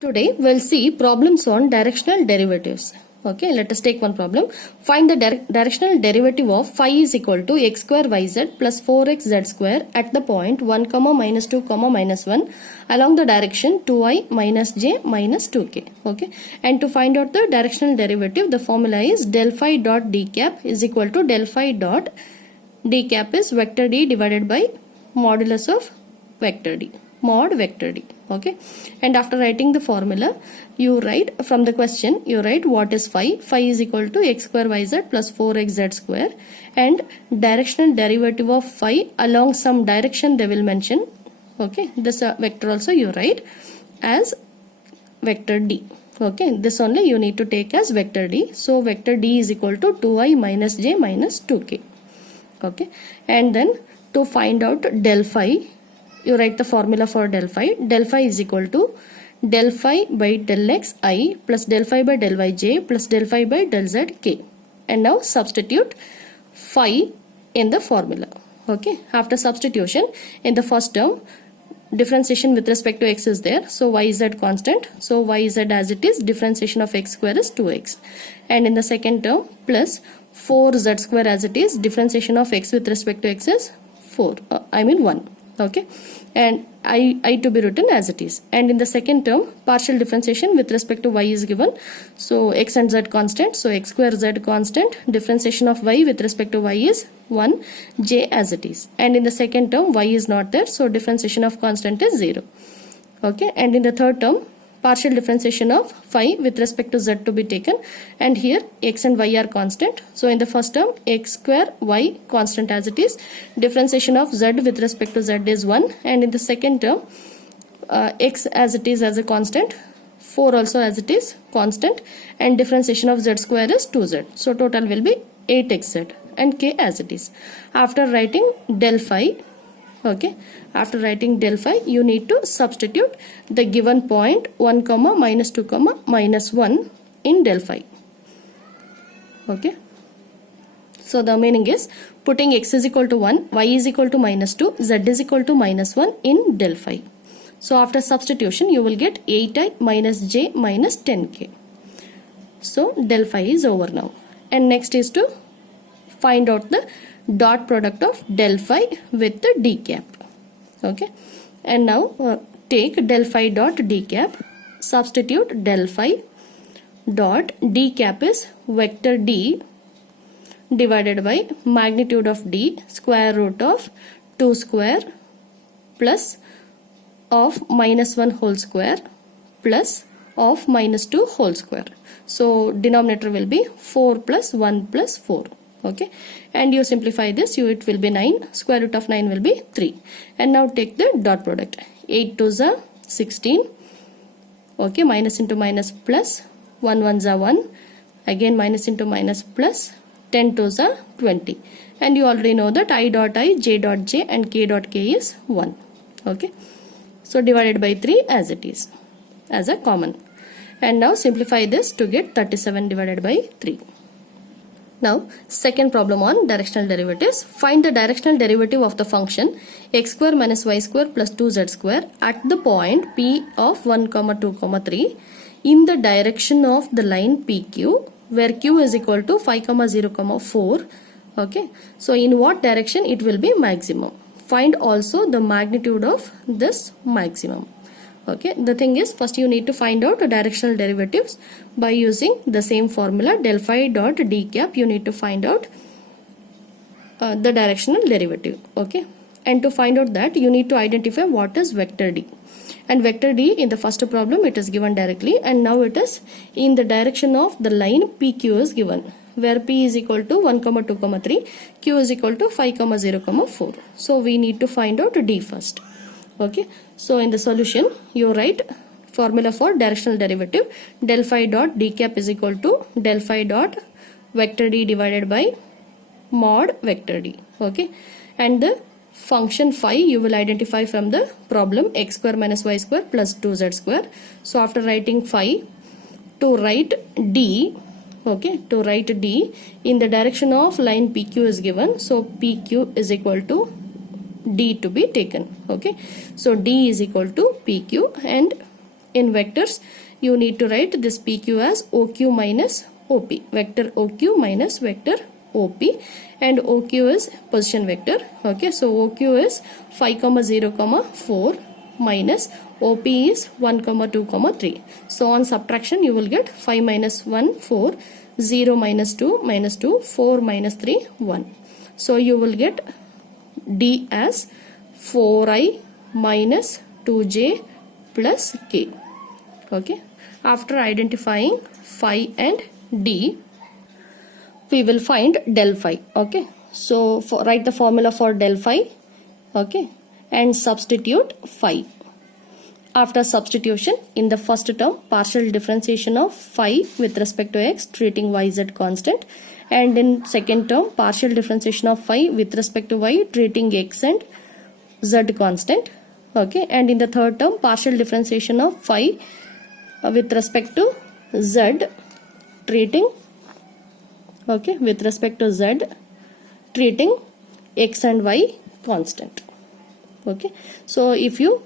Today we'll see problems on directional derivatives. Okay, let us take one problem. Find the directional derivative of phi is equal to x square yz plus 4x z square at the point 1 comma minus 2 comma minus 1 along the direction 2i minus j minus 2k. Okay, and to find out the directional derivative, the formula is del phi dot d cap is equal to del phi dot d cap is vector d divided by modulus of vector d, mod vector d. Okay, and after writing the formula, you write from the question, you write what is phi. Phi is equal to x square yz plus 4x z square, and directional derivative of phi along some direction they will mention. Okay, this vector also you write as vector d. Okay, this only you need to take as vector d. So vector d is equal to 2i minus j minus 2k. Okay, and then to find out del phi, you write the formula for del phi. Del phi is equal to del phi by del x I plus del phi by del y j plus del phi by del z k. And now substitute phi in the formula. Okay, after substitution, in the first term, differentiation with respect to x is there, so y z constant, so y z as it is, differentiation of x square is 2x. And in the second term, plus 4z square as it is, differentiation of x with respect to x is 1. Okay, and I to be written as it is. And in the second term, partial differentiation with respect to y is given, so x and z constant, so x square z constant, differentiation of y with respect to y is 1, j as it is. And in the second term, y is not there, so differentiation of constant is 0. Okay, and in the third term, partial differentiation of phi with respect to z to be taken, and here x and y are constant. So in the first term, x square y constant as it is, differentiation of z with respect to z is 1, and in the second term, x as it is as a constant, 4 also as it is constant, and differentiation of z square is 2z. So total will be 8xz and k as it is. After writing del phi, okay, after writing del phi, you need to substitute the given point 1 comma minus 2 comma minus 1 in del phi. Okay, so the meaning is putting x is equal to 1, y is equal to minus 2, z is equal to minus 1 in del phi. So after substitution, you will get 8i minus j minus 10k. So del phi is over now, and next is to find out the dot product of del phi with the d cap. Okay, and now take del phi dot d cap, substitute del phi dot d cap is vector d divided by magnitude of d square root of 2 square plus of minus 1 whole square plus of minus 2 whole square. So denominator will be 4 plus 1 plus 4. Okay, and you simplify this, it will be 9, square root of 9 will be 3. And now take the dot product, 8 2s are 16, okay, minus into minus plus, 1 1s are 1, again minus into minus plus, 10 2s are 20. And you already know that I dot I, j dot j and k dot k is 1. Okay, so divided by 3 as it is, as a common. And now simplify this to get 37 divided by 3. Now, second problem on directional derivatives. Find the directional derivative of the function x square minus y square plus 2z square at the point P of 1, 2, 3 in the direction of the line PQ, where Q is equal to 5, 0, 4. Okay, so in what direction it will be maximum? Find also the magnitude of this maximum. Okay, the thing is, first you need to find out the directional derivatives by using the same formula del phi dot d cap. You need to find out the directional derivative. Okay, and to find out that, you need to identify what is vector d. And vector d in the first problem it is given directly, and now it is in the direction of the line PQ is given, where P is equal to 1, 2, 3, Q is equal to 5, 0, 4. So we need to find out d first. Okay, so in the solution, you write formula for directional derivative, del phi dot d cap is equal to del phi dot vector d divided by mod vector d. Okay, and the function phi you will identify from the problem, x square minus y square plus 2z square. So after writing phi, to write d, okay, to write d in the direction of line PQ is given, so PQ is equal to d to be taken. Okay, so d is equal to PQ, and In vectors, you need to write this PQ as OQ minus OP. Vector OQ minus vector OP, and OQ is position vector. Okay, so OQ is 5, 0, 4 minus OP is 1, 2, 3. So on subtraction, you will get 5 minus 1, 4, 0 minus 2, 4 minus 3, 1. So you will get D as 4I minus 2J plus K. Okay. After identifying phi and D, we will find del phi. Okay. So write the formula for del phi. Okay. And substitute phi. After substitution, in the first term, partial differentiation of phi with respect to x, treating yz constant, and in second term, partial differentiation of phi with respect to y, treating x and z constant. Okay, and in the third term, partial differentiation of phi with respect to z, treating with respect to z, treating x and y constant. Okay, so if you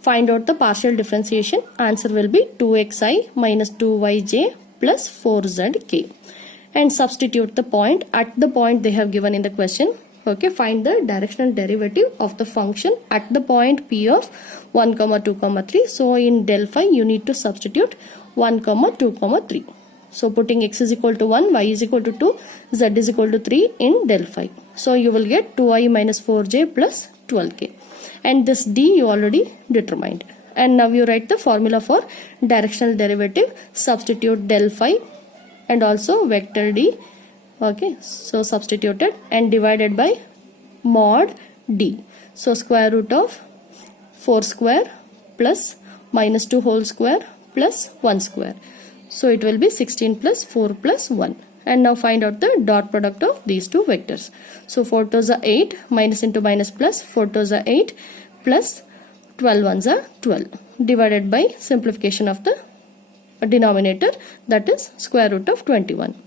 find out the partial differentiation, answer will be 2xi minus 2yj plus 4zk. And substitute the point at the point they have given in the question. Okay, find the directional derivative of the function at the point P of 1, 2, 3. So in del phi, you need to substitute 1, 2, 3. So putting x is equal to 1, y is equal to 2, z is equal to 3 in del phi. So you will get 2i minus 4j plus 12k. And this D you already determined. And now you write the formula for directional derivative. Substitute del phi and also vector D. Okay, so substituted and divided by mod D. So square root of 4 square plus minus 2 whole square plus 1 square. So it will be 16 plus 4 plus 1. And now find out the dot product of these two vectors. So 4 to the 8, minus into minus plus, 4 to the 8 plus 12 ones are 12, divided by simplification of the denominator, that is square root of 21.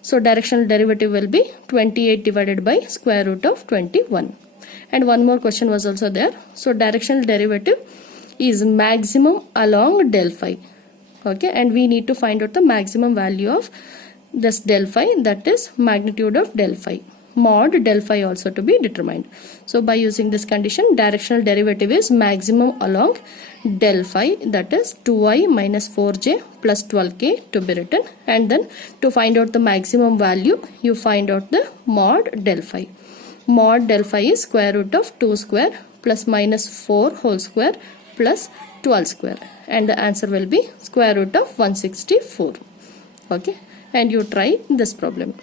So directional derivative will be 28 divided by square root of 21. And one more question was also there. So directional derivative is maximum along del phi. Okay, and we need to find out the maximum value of this del phi, that is magnitude of del phi. Mod del phi also to be determined. So by using this condition, directional derivative is maximum along del phi, that is 2i minus 4j plus 12k to be written. And then to find out the maximum value, you find out the mod del phi. Mod del phi is square root of 2 square plus minus 4 whole square plus 12 square. And the answer will be square root of 164. Okay, and you try this problem.